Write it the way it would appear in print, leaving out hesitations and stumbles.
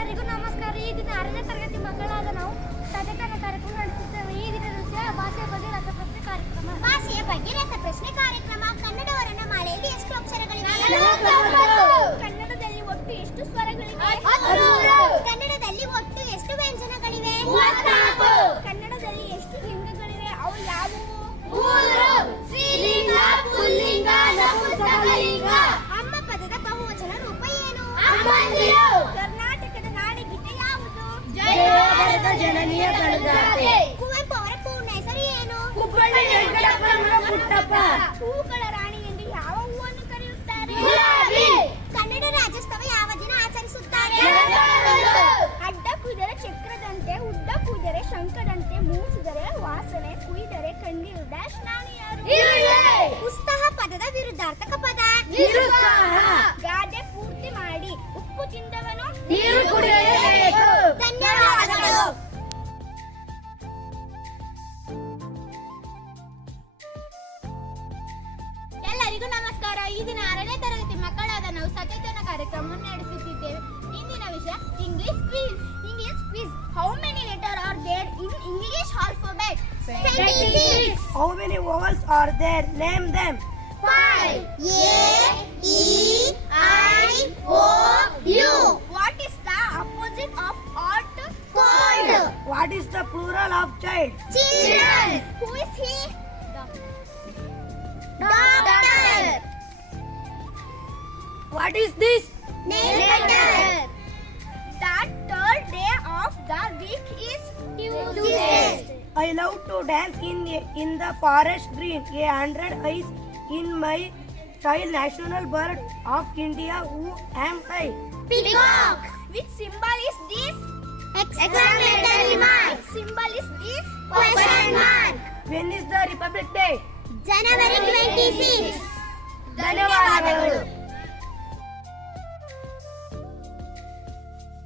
ಎಲ್ಲರಿಗೂ ನಮಸ್ಕಾರ. ಈ ದಿನ 6ನೇ ತರಗತಿ ಮಕ್ಕಳಾದ ನಾವು ಸಚೇತನ ಕಾರ್ಯಕ್ರಮ ನಡೆಸುತ್ತೇವೆ. ಈ ದಿನದ ವಿಷಯ ಭಾಷೆಯ ಬಗ್ಗೆ ರಸಪ್ರಶ್ನೆ ಕಾರ್ಯಕ್ರಮ. ಭಾಷೆಯ ಬಗ್ಗೆ ರಸಪ್ರಶ್ನೆ ಕಾರ್ಯಕ್ರಮ. ಕನ್ನಡ ವರ್ಣಮಾಲೆಯಲ್ಲಿ ಎಷ್ಟು ಅಕ್ಷರಗಳಿವೆ? ಕನ್ನಡದಲ್ಲಿ ಒಟ್ಟು ಎಷ್ಟು ಸ್ವರಗಳಿವೆ? ಕನ್ನಡದಲ್ಲಿ ಒಟ್ಟು ಎಷ್ಟು ವ್ಯಂಜನಗಳಿವೆ? ಕನ್ನಡದಲ್ಲಿ ಎಷ್ಟು ಲಿಂಗಗಳಿವೆ? ಅವು ಯಾವುವು? ಸ್ತ್ರೀಲಿಂಗ, ಪುಲ್ಲಿಂಗ, ನಪುಂಸಕಲಿಂಗ. ಅಮ್ಮ ಪದದ ಬಹುವಚನ ರೂಪ ಏನು? ಕರ್ನಾಟಕದ ನಾಡಗೀತೆ ಯಾವುದು? ಜನನಿಯ ಕಳೆದಾತೆ. ಕುವೆಂಪು ಅವರ ಪೂರ್ಣ ಹೆಸರು ಏನು? ಕುಪ್ಪಳ್ಳಿ ವೆಂಕಟಪ್ಪನ ಪುಟ್ಟಪ್ಪ. ಹೂಗಳ ರಾಣಿ ಎಂದು ಯಾವ ಹೂವನ್ನು ಕರೆಯುತ್ತಾರೆ? ಕನ್ನಡ ರಾಜ್ಯೋತ್ಸವ ಯಾವ ದಿನ ಆಚರಿಸುತ್ತಾರೆ? ಅಡ್ಡ ಕುದರೆ ಚಕ್ರದಂತೆ, ಉದ್ದ ಕುದರೆ ಶಂಖದಂತೆ, ಮೂಸಿದರೆ ವಾಸನೆ, ಕುಯ್ದರೆ ಕಣ್ಣೀರು ಡ್ಯಾಶ್ ನಾನು ಯಾರು? ಉತ್ಸಾಹ ಪದದ ವಿರುದ್ಧಾರ್ಥಕ ಪದ. ಗಾದೆ ಪೂರ್ತಿ ಮಾಡಿ ಉಪ್ಪು ತಿಂದವನು ನೀರು ಕುಡಿಯಲೇಬೇಕು. ಧನ್ಯವಾದಗಳು. ಎಲ್ಲರಿಗೂ ನಮಸ್ಕಾರ. ಈ ದಿನ 6ನೇ ತರಗತಿ ಮಕ್ಕಳಾದ ನಾವು ಸಚೇತನ ಕಾರ್ಯಕ್ರಮವನ್ನು ನಡೆಸುತ್ತಿದ್ದೇವೆ. ಇಂದಿನ ವಿಷಯ English quiz. English quiz. How many letter are there in English alphabet? 26. How many vowels are there? Name them. 5. A, E, I, O, U. What is the opposite of hot? Cold. What is the plural of child? Children. Who is he? Doctor. What is this? Nail cutter. The third day of the week is Tuesday. I love to dance in the forest green. 100 eyes in my style. National bird of India. Who am I? Peacock. Which symbol is this? Exclamatory mark. Which symbol is this? Question mark. When is the Republic Day? January 26. ಧನ್ಯವಾದಗಳು.